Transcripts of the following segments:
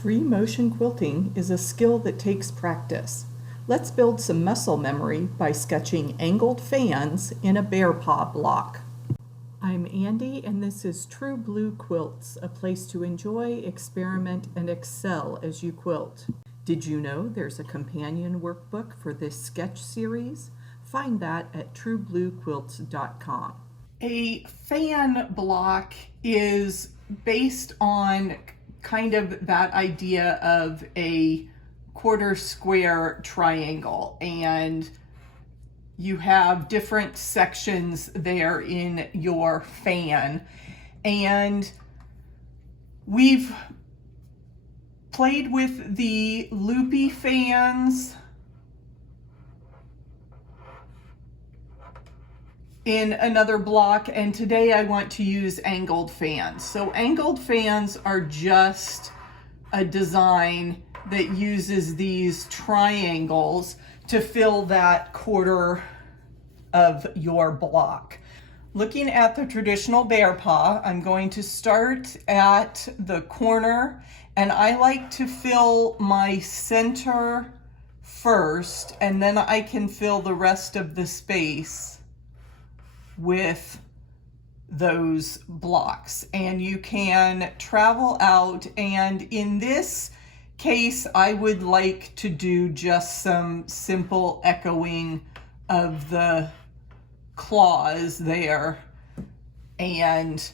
Free motion quilting is a skill that takes practice. Let's build some muscle memory by sketching angled fans in a Bear Paw block. I'm Andy, and this is True Blue Quilts, a place to enjoy, experiment, and excel as you quilt. Did you know there's a companion workbook for this sketch series? Find that at truebluequilts.com. A fan block is based on kind of that idea of a quarter square triangle, and you have different sections there in your fan, and we've played with the loopy fans in another block, and today I want to use angled fans. So angled fans are just a design that uses these triangles to fill that quarter of your block. Looking at the traditional Bear Paw, I'm going to start at the corner, and I like to fill my center first, and then I can fill the rest of the space with those blocks. And you can travel out, and in this case I would like to do just some simple echoing of the claws there, and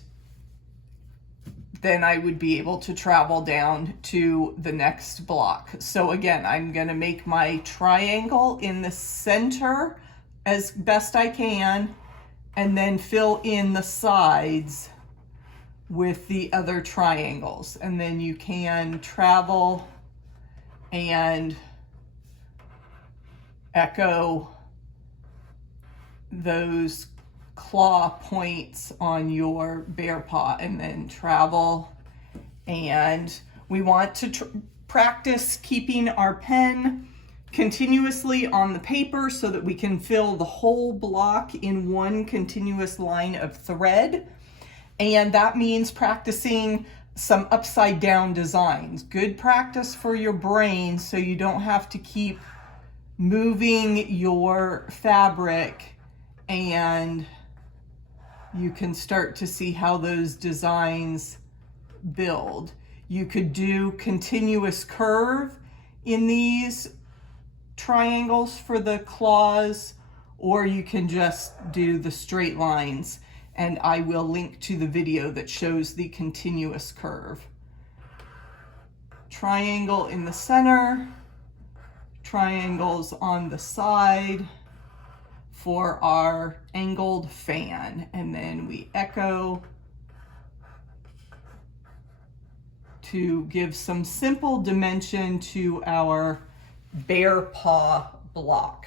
then I would be able to travel down to the next block. So again, I'm going to make my triangle in the center as best I can, and then fill in the sides with the other triangles. And then you can travel and echo those claw points on your Bear Paw, and then travel. And we want to practice keeping our pen continuously on the paper so that we can fill the whole block in one continuous line of thread. And that means practicing some upside down designs. Good practice for your brain so you don't have to keep moving your fabric, and you can start to see how those designs build. You could do continuous curve in these triangles for the claws, or you can just do the straight lines, and I will link to the video that shows the continuous curve. Triangle in the center, triangles on the side for our angled fan, and then we echo to give some simple dimension to our Bear Paw block.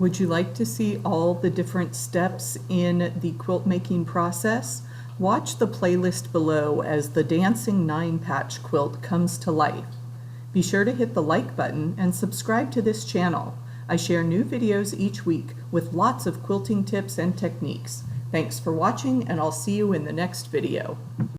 Would you like to see all the different steps in the quilt making process? Watch the playlist below as the dancing 9-patch quilt comes to life. Be sure to hit the like button and subscribe to this channel. I share new videos each week with lots of quilting tips and techniques. Thanks for watching, and I'll see you in the next video.